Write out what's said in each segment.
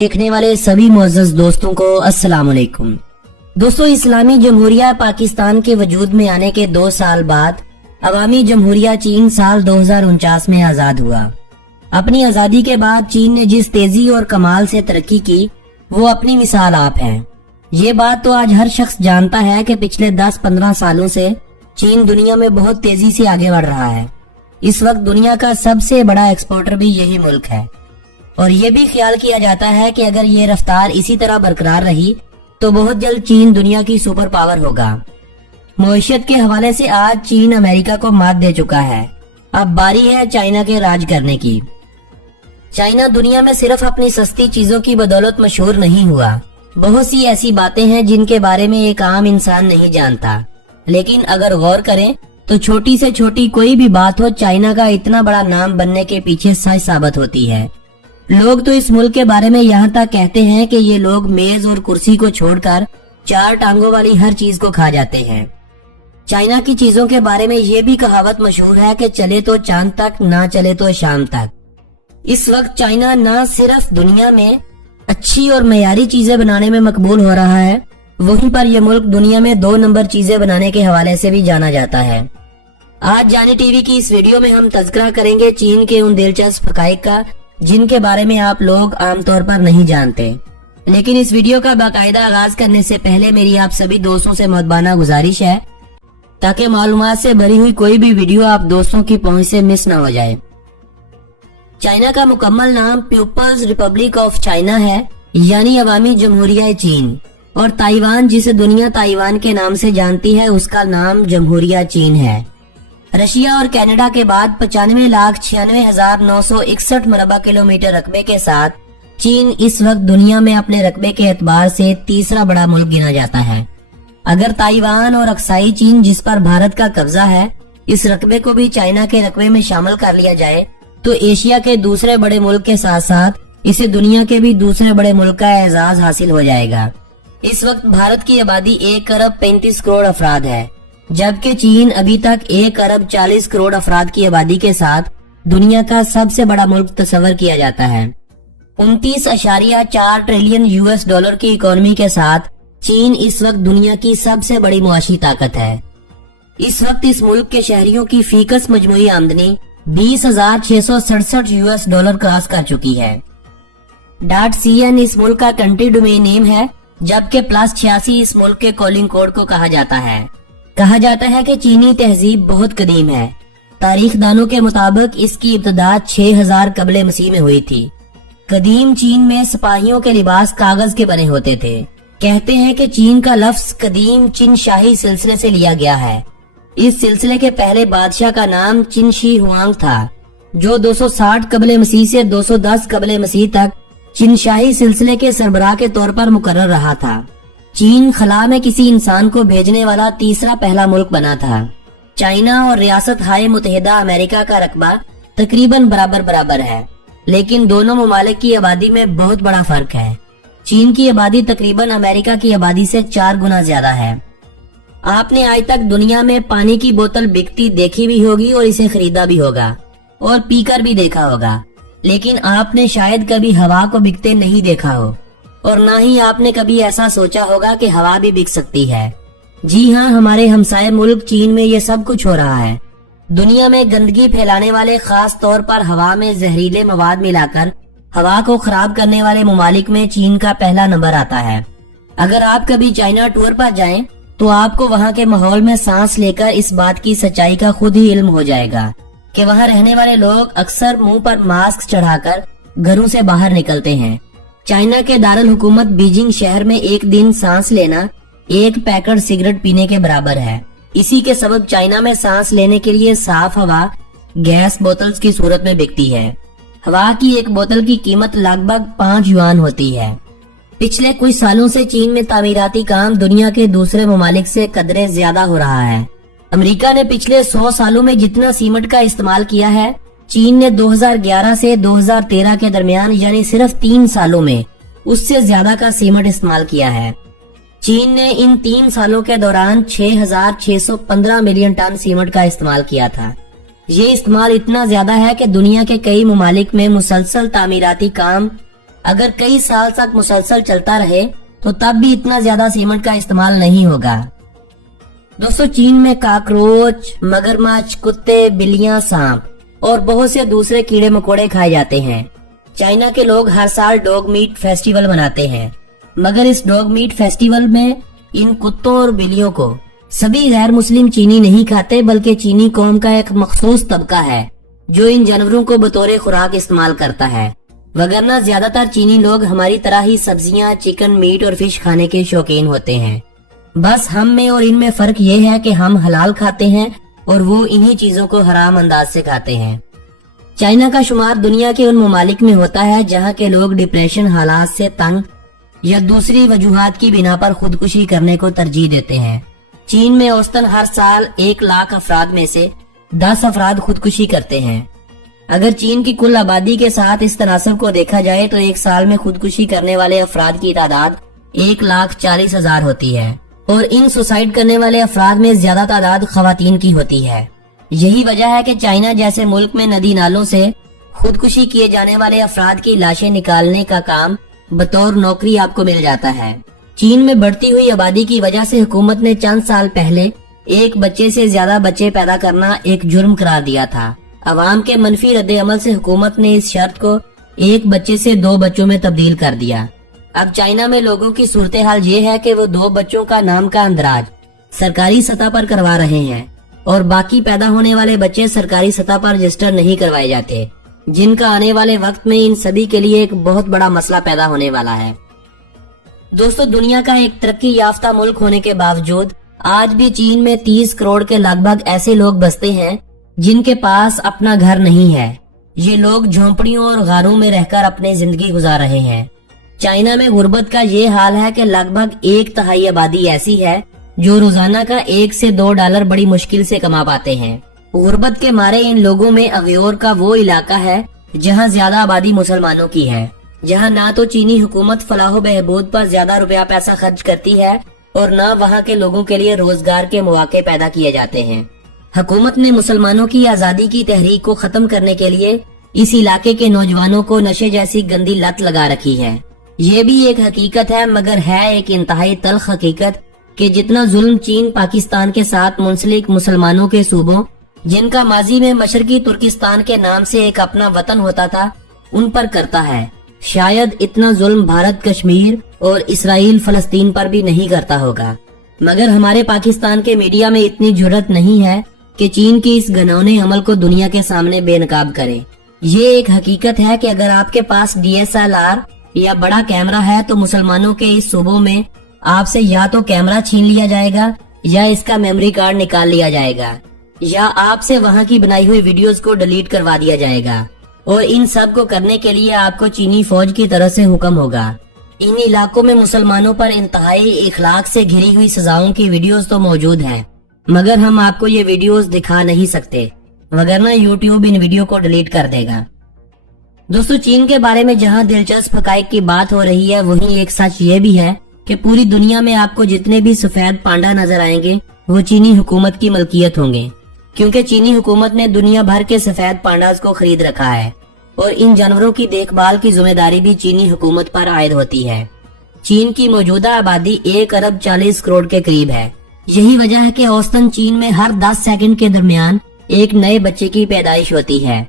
देखने वाले सभी मुअज़्ज़ज़ दोस्तों को अस्सलाम वालेकुम। दोस्तों, इस्लामी जमहूरिया पाकिस्तान के वजूद में आने के 2 साल बाद अवामी जमहूरिया चीन साल 2049 में आजाद हुआ। अपनी आजादी के बाद चीन ने जिस तेजी और कमाल से तरक्की की वो अपनी मिसाल आप है। ये बात तो आज हर शख्स जानता है कि पिछले 10-15 सालों से चीन दुनिया में बहुत तेजी से आगे बढ़ रहा है। इस वक्त दुनिया का सबसे बड़ा एक्सपोर्टर भी यही मुल्क है और ये भी ख्याल किया जाता है कि अगर ये रफ्तार इसी तरह बरकरार रही तो बहुत जल्द चीन दुनिया की सुपर पावर होगा। मईशत के हवाले से आज चीन अमेरिका को मात दे चुका है। अब बारी है चाइना के राज करने की। चाइना दुनिया में सिर्फ अपनी सस्ती चीजों की बदौलत मशहूर नहीं हुआ। बहुत सी ऐसी बातें हैं जिनके बारे में एक आम इंसान नहीं जानता, लेकिन अगर गौर करें तो छोटी से छोटी कोई भी बात हो चाइना का इतना बड़ा नाम बनने के पीछे सच साबित होती है। लोग तो इस मुल्क के बारे में यहाँ तक कहते हैं कि ये लोग मेज और कुर्सी को छोड़कर 4 टांगों वाली हर चीज को खा जाते हैं। चाइना की चीजों के बारे में ये भी कहावत मशहूर है कि चले तो चांद तक, ना चले तो शाम तक। इस वक्त चाइना न सिर्फ दुनिया में अच्छी और मयारी चीजें बनाने में मकबूल हो रहा है, वहीं पर यह मुल्क दुनिया में 2 नंबर चीजें बनाने के हवाले से भी जाना जाता है। आज जानी टीवी की इस वीडियो में हम तज़किरा करेंगे चीन के उन दिलचस्प हक़ाइक़ का जिनके बारे में आप लोग आमतौर पर नहीं जानते। लेकिन इस वीडियो का बाकायदा आगाज करने से पहले मेरी आप सभी दोस्तों से मुअद्दबाना गुजारिश है ताकि मालूमात से भरी हुई कोई भी वीडियो आप दोस्तों की पहुंच से मिस न हो जाए। चाइना का मुकम्मल नाम पीपल्स रिपब्लिक ऑफ चाइना है, यानी अवामी जमहूरिया चीन, और ताइवान जिसे दुनिया ताइवान के नाम से जानती है उसका नाम जमहूरिया चीन है। रशिया और कनाडा के बाद 95,96,961 मरबा किलोमीटर रकबे के साथ चीन इस वक्त दुनिया में अपने रकबे के एतबार से तीसरा बड़ा मुल्क गिना जाता है। अगर ताइवान और अक्साई चीन जिस पर भारत का कब्जा है इस रकबे को भी चाइना के रकबे में शामिल कर लिया जाए तो एशिया के दूसरे बड़े मुल्क के साथ साथ इसे दुनिया के भी दूसरे बड़े मुल्क का एजाज हासिल हो जाएगा। इस वक्त भारत की आबादी 1 अरब 35 करोड़ अफराद है, जबकि चीन अभी तक 1 अरब 40 करोड़ अफराद की आबादी के साथ दुनिया का सबसे बड़ा मुल्क तस्वर किया जाता है। 29.4 ट्रिलियन US डॉलर की इकोनॉमी के साथ चीन इस वक्त दुनिया की सबसे बड़ी मुआशी ताकत है। इस वक्त इस मुल्क के शहरियों की फीकस मजमूई आमदनी 20,667 US डॉलर क्रॉस कर चुकी है। .cn इस मुल्क का कंट्री डोमेन नेम है, जबकि +86 इस मुल्क के कॉलिंग कोड को कहा जाता है। कहा जाता है कि चीनी तहजीब बहुत कदीम है। तारीख दानों के मुताबिक इसकी इब्तिदा 6000 कबले मसीह में हुई थी। कदीम चीन में सिपाहियों के लिबास कागज के बने होते थे। कहते हैं कि चीन का लफ्ज कदीम चिन शाही सिलसिले से लिया गया है। इस सिलसिले के पहले बादशाह का नाम चिन शी हुआंग था, जो 260 कबले मसीह से 210 कबले मसीह तक चिन शाही सिलसिले के सरबराह के तौर पर मुकर्रर रहा था। चीन खला में किसी इंसान को भेजने वाला तीसरा पहला मुल्क बना था। चाइना और रियासत हाय मुत्तहिदा अमेरिका का रकबा तकरीबन बराबर है, लेकिन दोनों ममालिक की आबादी में बहुत बड़ा फर्क है। चीन की आबादी तकरीबन अमेरिका की आबादी से 4 गुना ज्यादा है। आपने आज तक दुनिया में पानी की बोतल बिकती देखी भी होगी और इसे खरीदा भी होगा और पीकर भी देखा होगा, लेकिन आपने शायद कभी हवा को बिकते नहीं देखा हो और ना ही आपने कभी ऐसा सोचा होगा कि हवा भी बिक सकती है। जी हाँ, हमारे हमसाये मुल्क चीन में ये सब कुछ हो रहा है। दुनिया में गंदगी फैलाने वाले, खास तौर पर हवा में जहरीले मवाद मिलाकर हवा को खराब करने वाले ममालिक में चीन का पहला नंबर आता है। अगर आप कभी चाइना टूर पर जाएं तो आपको वहाँ के माहौल में सांस लेकर इस बात की सच्चाई का खुद ही इल्म हो जाएगा कि वहाँ रहने वाले लोग अक्सर मुंह पर मास्क चढ़ाकर घरों से बाहर निकलते हैं। चाइना के दारुल हुकूमत बीजिंग शहर में एक दिन सांस लेना 1 पैकेट सिगरेट पीने के बराबर है। इसी के सबब चाइना में सांस लेने के लिए साफ हवा गैस बोतल्स की सूरत में बिकती है। हवा की एक बोतल की कीमत लगभग 5 युआन होती है। पिछले कुछ सालों से चीन में तामीराती काम दुनिया के दूसरे ममालिक से कदरे ज्यादा हो रहा है। अमेरिका ने पिछले 100 सालों में जितना सीमेंट का इस्तेमाल किया है, चीन ने 2011 से 2013 के दरमियान यानी सिर्फ 3 सालों में उससे ज्यादा का सीमेंट इस्तेमाल किया है। चीन ने इन 3 सालों के दौरान 6,615 मिलियन टन सीमेंट का इस्तेमाल किया था। ये इस्तेमाल इतना ज्यादा है कि दुनिया के कई ममालिक में मुसलसल तामीराती काम अगर कई साल तक मुसलसल चलता रहे तो तब भी इतना ज्यादा सीमेंट का इस्तेमाल नहीं होगा। दोस्तों, चीन में काकरोच, मगरमच्छ, कुत्ते, बिल्लियां, सांप और बहुत से दूसरे कीड़े मकोड़े खाए जाते हैं। चाइना के लोग हर साल डॉग मीट फेस्टिवल मनाते हैं, मगर इस डॉग मीट फेस्टिवल में इन कुत्तों और बिल्लियों को सभी गैर मुस्लिम चीनी नहीं खाते, बल्कि चीनी कौम का एक मखसूस तबका है जो इन जानवरों को बतौर खुराक इस्तेमाल करता है। वगरना ज्यादातर चीनी लोग हमारी तरह ही सब्जियां, चिकन, मीट और फिश खाने के शौकीन होते हैं। बस हम में और इनमें फर्क ये है कि हम हलाल खाते हैं और वो इन्हीं चीजों को हराम अंदाज से खाते हैं। चाइना का शुमार दुनिया के उन ममालिक में होता है जहाँ के लोग डिप्रेशन हालात से तंग या दूसरी वजूहात की बिना पर खुदकुशी करने को तरजीह देते हैं। चीन में औसतन हर साल 1 लाख अफराद में से 10 अफराद खुदकुशी करते हैं। अगर चीन की कुल आबादी के साथ इस तनासब को देखा जाए तो एक साल में खुदकुशी करने वाले अफराद की तादाद 1,40,000 होती है और इन सुसाइड करने वाले अफराद में ज्यादा तादाद खवातीन की होती है। यही वजह है कि चाइना जैसे मुल्क में नदी नालों से खुदकुशी किए जाने वाले अफराद की लाशें निकालने का काम बतौर नौकरी आपको मिल जाता है। चीन में बढ़ती हुई आबादी की वजह से हुकूमत ने चंद साल पहले एक बच्चे से ज्यादा बच्चे पैदा करना एक जुर्म करार दिया था। अवाम के मनफी रद्द अमल से हुकूमत ने इस शर्त को एक बच्चे से 2 बच्चों में तब्दील कर दिया। अब चाइना में लोगों की सूरत हाल ये है कि वो 2 बच्चों का नाम का अंदराज सरकारी सतह पर करवा रहे हैं और बाकी पैदा होने वाले बच्चे सरकारी सतह पर रजिस्टर नहीं करवाए जाते, जिनका आने वाले वक्त में इन सभी के लिए एक बहुत बड़ा मसला पैदा होने वाला है। दोस्तों, दुनिया का एक तरक्की याफ्ता मुल्क होने के बावजूद आज भी चीन में 30 करोड़ के लगभग ऐसे लोग बसते हैं जिनके पास अपना घर नहीं है। ये लोग झोंपड़ियों और गारों में रहकर अपनी जिंदगी गुजार रहे हैं। चाइना में गुर्बत का ये हाल है कि लगभग 1/3 आबादी ऐसी है जो रोजाना का $1 से $2 बड़ी मुश्किल से कमा पाते हैं। गुर्बत के मारे इन लोगों में अगयोर का वो इलाका है जहाँ ज्यादा आबादी मुसलमानों की है, जहाँ ना तो चीनी हुकूमत फलाह बहबूद पर ज्यादा रुपया पैसा खर्च करती है और न वहाँ के लोगों के लिए रोजगार के मौके पैदा किए जाते हैं। हुकूमत ने मुसलमानों की आजादी की तहरीक को खत्म करने के लिए इस इलाके के नौजवानों को नशे जैसी गंदी लत लगा रखी है। ये भी एक हकीकत है, मगर है एक इंतहाई तल्ख हकीकत कि जितना जुल्म चीन पाकिस्तान के साथ मुंसलिक मुसलमानों के सूबों, जिनका माजी में मशरकी तुर्किस्तान के नाम से एक अपना वतन होता था, उन पर करता है, शायद इतना जुल्म भारत, कश्मीर और इसराइल, फलस्तीन पर भी नहीं करता होगा। मगर हमारे पाकिस्तान के मीडिया में इतनी जुर्रत नहीं है कि चीन की इस घिनौने अमल को दुनिया के सामने बेनकाब करे। ये एक हकीकत है कि अगर आपके पास DSLR या बड़ा कैमरा है तो मुसलमानों के इस सूबों में आपसे या तो कैमरा छीन लिया जाएगा या इसका मेमोरी कार्ड निकाल लिया जाएगा या आपसे वहाँ की बनाई हुई वीडियोस को डिलीट करवा दिया जाएगा। और इन सब को करने के लिए आपको चीनी फौज की तरफ से हुक्म होगा। इन इलाकों में मुसलमानों पर इंतहाई इखलाक से घिरी हुई सजाओं की वीडियोस तो मौजूद हैं, मगर हम आपको ये वीडियोस दिखा नहीं सकते, वगरना YouTube इन वीडियो को डिलीट कर देगा। दोस्तों, चीन के बारे में जहाँ दिलचस्प हकाइक की बात हो रही है, वहीं एक सच ये भी है कि पूरी दुनिया में आपको जितने भी सफेद पांडा नजर आएंगे वो चीनी हुकूमत की मलकियत होंगे, क्योंकि चीनी हुकूमत ने दुनिया भर के सफेद पांडास को खरीद रखा है और इन जानवरों की देखभाल की जिम्मेदारी भी चीनी हुकूमत पर आयद होती है। चीन की मौजूदा आबादी 1,40 करोड़ के करीब है। यही वजह है कि औसतन चीन में हर 10 सेकंड के दरमियान एक नए बच्चे की पैदाइश होती है।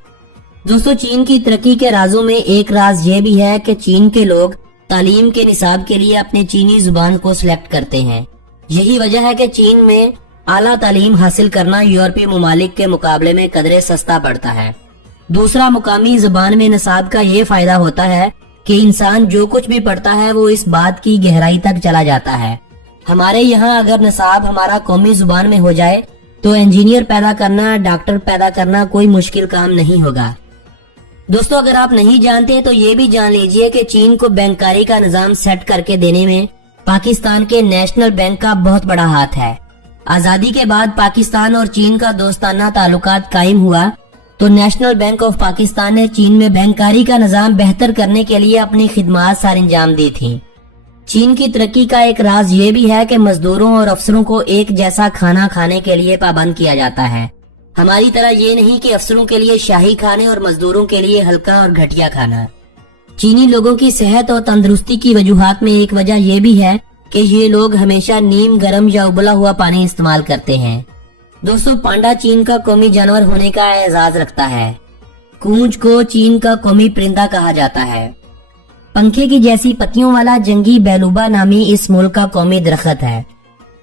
दोस्तों, चीन की तरक्की के राजों में एक राज ये भी है कि चीन के लोग तालीम के निसाब के लिए अपने चीनी जुबान को सिलेक्ट करते हैं। यही वजह है कि चीन में आला तालीम हासिल करना यूरोपीय ममालिक के मुकाबले में कदरे सस्ता पड़ता है। दूसरा, मुकामी जुबान में निसाब का ये फायदा होता है कि इंसान जो कुछ भी पढ़ता है वो इस बात की गहराई तक चला जाता है। हमारे यहाँ अगर निसाब हमारा कौमी जुबान में हो जाए तो इंजीनियर पैदा करना, डॉक्टर पैदा करना कोई मुश्किल काम नहीं होगा। दोस्तों, अगर आप नहीं जानते तो ये भी जान लीजिए कि चीन को बैंककारी का निजाम सेट करके देने में पाकिस्तान के नेशनल बैंक का बहुत बड़ा हाथ है। आजादी के बाद पाकिस्तान और चीन का दोस्ताना ताल्लुकात कायम हुआ तो नेशनल बैंक ऑफ पाकिस्तान ने चीन में बैंककारी का निजाम बेहतर करने के लिए अपनी खिदमात सरंजाम दी थी। चीन की तरक्की का एक राज ये भी है कि मजदूरों और अफसरों को एक जैसा खाना खाने के लिए पाबंद किया जाता है। हमारी तरह ये नहीं कि अफसरों के लिए शाही खाने और मजदूरों के लिए हल्का और घटिया खाना। चीनी लोगों की सेहत और तंदुरुस्ती की वजूहात में एक वजह यह भी है कि ये लोग हमेशा नीम, गर्म या उबला हुआ पानी इस्तेमाल करते हैं। दोस्तों, पांडा चीन का कौमी जानवर होने का एजाज रखता है। कूंज को चीन का कौमी परिंदा कहा जाता है। पंखे की जैसी पत्तियों वाला जंगी बेलूबा नामी इस मुल्क का कौमी दरख्त है।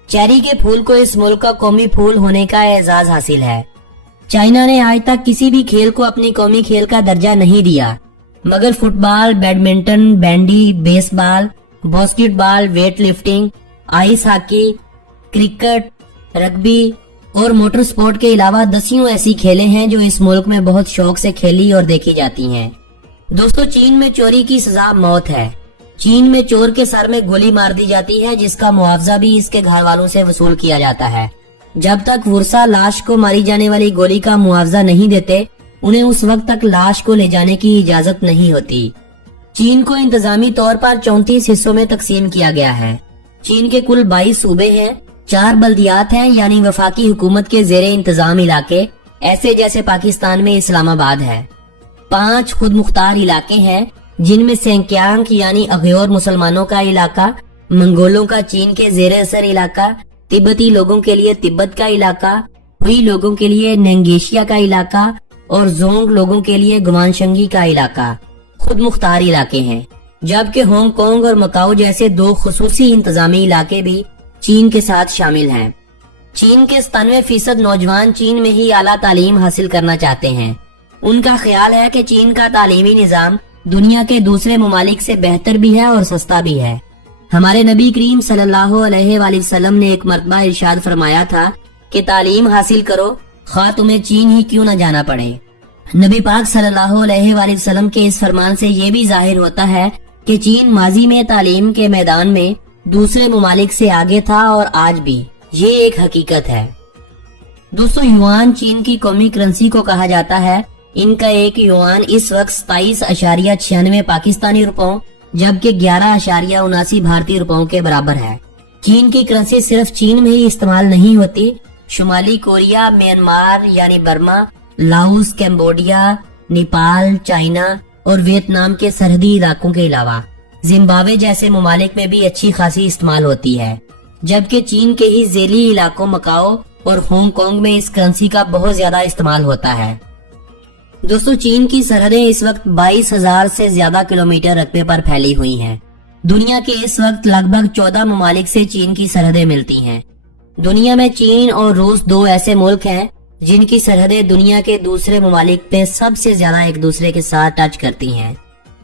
चेरी के फूल को इस मुल्क का कौमी फूल होने का एजाज हासिल है। चाइना ने आज तक किसी भी खेल को अपनी कौमी खेल का दर्जा नहीं दिया, मगर football, badminton, bandy, baseball, basketball, weight lifting, ice hockey, cricket, rugby और मोटर स्पोर्ट के अलावा दसियों ऐसी खेलें हैं जो इस मुल्क में बहुत शौक से खेली और देखी जाती हैं। दोस्तों, चीन में चोरी की सजा मौत है। चीन में चोर के सर में गोली मार दी जाती है, जिसका मुआवजा भी इसके घर वालों से वसूल किया जाता है। जब तक वर्षा लाश को मारी जाने वाली गोली का मुआवजा नहीं देते, उन्हें उस वक्त तक लाश को ले जाने की इजाजत नहीं होती। चीन को इंतजामी तौर पर 34 हिस्सों में तकसीम किया गया है। चीन के कुल 22 सूबे हैं, 4 बल्दियात हैं यानी वफाकी हुकूमत के जेरे इंतजाम इलाके, ऐसे जैसे पाकिस्तान में इस्लामाबाद है। 5 खुद मुख्तार इलाके हैं, जिनमें सेंक्यांग यानी अघयोर मुसलमानों का इलाका, मंगोलों का चीन के जेरे असर इलाका, तिब्बती लोगों के लिए तिब्बत का इलाका, हुई लोगों के लिए नेंगेशिया का इलाका और जोंग लोगों के लिए गुवानशंगी का इलाका खुद मुख्तार इलाके हैं। जबकि हांगकांग और मकाओ जैसे 2 खुसूसी इंतजामी इलाके भी चीन के साथ शामिल हैं। चीन के 97% नौजवान चीन में ही आला तालीम हासिल करना चाहते हैं। उनका ख्याल है कि चीन का तालीमी निजाम दुनिया के दूसरे ममालिक से बेहतर भी है और सस्ता भी है। हमारे नबी करीम सल्लल्लाहु अलैहि वसल्लम ने एक मर्तबा इरशाद फरमाया था कि तालीम हासिल करो, खा तुम्हें चीन ही क्यों न जाना पड़े। नबी पाक सल्लल्लाहु अलैहि वसल्लम के इस फरमान से ये भी जाहिर होता है कि चीन माजी में तालीम के मैदान में दूसरे ममालिक से आगे था और आज भी ये एक हकीकत है। दोस्तों, युआन चीन की कौमी करेंसी को कहा जाता है। इनका एक युआन इस वक्त 27.96 पाकिस्तानी रुपयों जबकि 11.79 भारतीय रुपयों के बराबर है। चीन की करेंसी सिर्फ चीन में ही इस्तेमाल नहीं होती। शुमाली कोरिया, म्यांमार यानी Burma, Laos, Cambodia, Nepal, China और वियतनाम के सरहदी इलाकों के अलावा जिम्बाब्वे जैसे ममालिक में भी अच्छी खासी इस्तेमाल होती है। जबकि चीन के ही जेली इलाकों मकाओ और हांगकांग में इस करेंसी का बहुत ज्यादा इस्तेमाल होता है। दोस्तों, चीन की सरहदें इस वक्त 22,000 से ज्यादा किलोमीटर रकबे पर फैली हुई हैं। दुनिया के इस वक्त लगभग 14 ममालिक से चीन की सरहदें मिलती हैं। दुनिया में चीन और रूस 2 ऐसे मुल्क हैं जिनकी सरहदें दुनिया के दूसरे ममालिक में सबसे ज्यादा एक दूसरे के साथ टच करती हैं।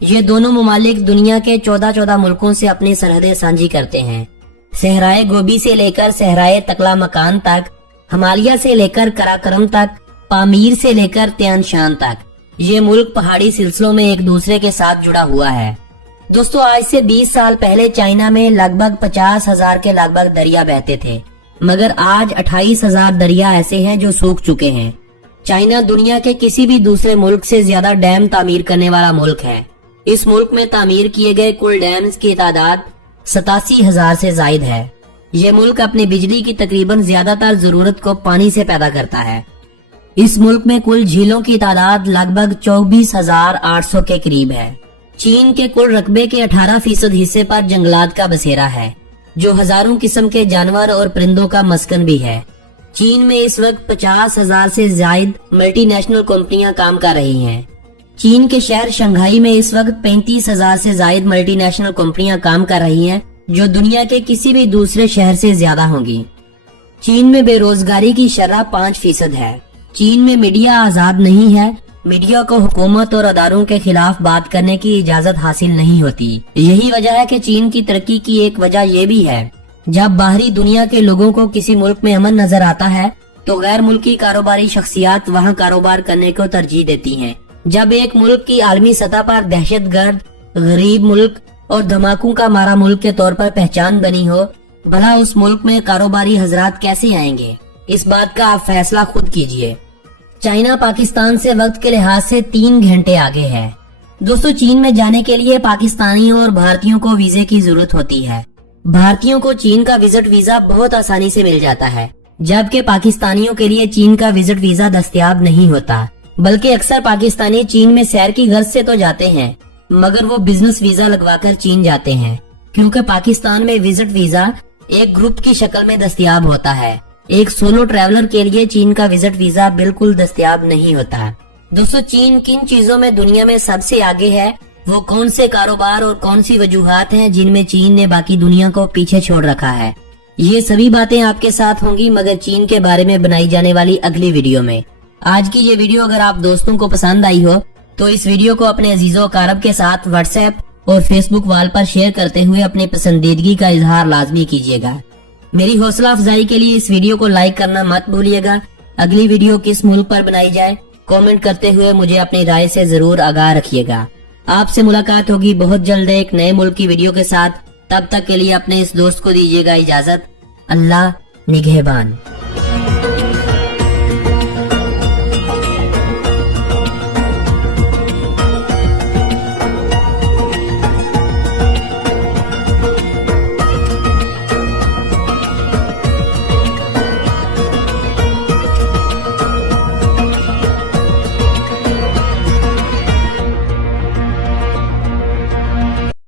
ये दोनों ममालिक दुनिया के 14 मुल्कों से अपनी सरहदें साझी करते हैं। सहराए गोबी से लेकर सहराए तकला मकान तक, हिमालय से लेकर कराकरम तक, पामीर से लेकर त्यान शान तक, ये मुल्क पहाड़ी सिलसिलों में एक दूसरे के साथ जुड़ा हुआ है। दोस्तों, आज से 20 साल पहले चाइना में लगभग 50,000 के लगभग दरिया बहते थे, मगर आज 28,000 दरिया ऐसे हैं जो सूख चुके हैं। चाइना दुनिया के किसी भी दूसरे मुल्क से ज्यादा डैम तामीर करने वाला मुल्क है। इस मुल्क में तामीर किए गए कुल डैम्स की तादाद 87,000 से जायद है। ये मुल्क अपनी बिजली की तकरीबन ज्यादातर जरूरत को पानी से पैदा करता है। इस मुल्क में कुल झीलों की तादाद लगभग 24,800 के करीब है। चीन के कुल रकबे के 18% हिस्से पर जंगलात का बसेरा है, जो हजारों किस्म के जानवर और परिंदों का मस्कन भी है। चीन में इस वक्त 50,000 से ज्यादा मल्टीनेशनल कंपनियां काम कर रही हैं। चीन के शहर शंघाई में इस वक्त 35,000 से ज्यादा मल्टीनेशनल कंपनियां काम कर रही हैं, जो दुनिया के किसी भी दूसरे शहर से ज्यादा होंगी। चीन में बेरोजगारी की शरह 5% है। चीन में मीडिया आजाद नहीं है। मीडिया को हुकूमत और अदारों के खिलाफ बात करने की इजाजत हासिल नहीं होती। यही वजह है कि चीन की तरक्की की एक वजह यह भी है, जब बाहरी दुनिया के लोगों को किसी मुल्क में अमन नजर आता है तो गैर मुल्की कारोबारी शख्सियात वहां कारोबार करने को तरजीह देती हैं। जब एक मुल्क की आलमी सतह पर दहशतगर्द, गरीब मुल्क और धमाकों का मारा मुल्क के तौर पर पहचान बनी हो, भला उस मुल्क में कारोबारी हजरात कैसे आएंगे? इस बात का आप फैसला खुद कीजिए। चाइना पाकिस्तान से वक्त के लिहाज से 3 घंटे आगे है। दोस्तों, चीन में जाने के लिए पाकिस्तानियों और भारतीयों को वीजे की जरूरत होती है। भारतीयों को चीन का विजिट वीजा बहुत आसानी से मिल जाता है, जबकि पाकिस्तानियों के लिए चीन का विजिट वीजा दस्तयाब नहीं होता। बल्कि अक्सर पाकिस्तानी चीन में सैर की गर्ज से तो जाते हैं, मगर वो बिजनेस वीजा लगवाकर चीन जाते हैं, क्योंकि पाकिस्तान में विजिट वीजा एक ग्रुप की शक्ल में दस्तयाब होता है। एक सोलो ट्रैवलर के लिए चीन का विजिट वीजा बिल्कुल दस्तयाब नहीं होता। दोस्तों, चीन किन चीजों में दुनिया में सबसे आगे है, वो कौन से कारोबार और कौन सी वजूहात हैं जिनमें चीन ने बाकी दुनिया को पीछे छोड़ रखा है, ये सभी बातें आपके साथ होंगी मगर चीन के बारे में बनाई जाने वाली अगली वीडियो में। आज की ये वीडियो अगर आप दोस्तों को पसंद आई हो तो इस वीडियो को अपने अजीजों कारब के साथ व्हाट्सएप और फेसबुक वॉल पर शेयर करते हुए अपनी पसंदीदगी का इजहार लाजमी कीजिएगा। मेरी हौसला अफजाई के लिए इस वीडियो को लाइक करना मत भूलिएगा। अगली वीडियो किस मुल्क पर बनाई जाए कमेंट करते हुए मुझे अपनी राय से जरूर आगाह रखिएगा। आपसे मुलाकात होगी बहुत जल्द एक नए मुल्क की वीडियो के साथ। तब तक के लिए अपने इस दोस्त को दीजिएगा इजाजत। अल्लाह निगहबान।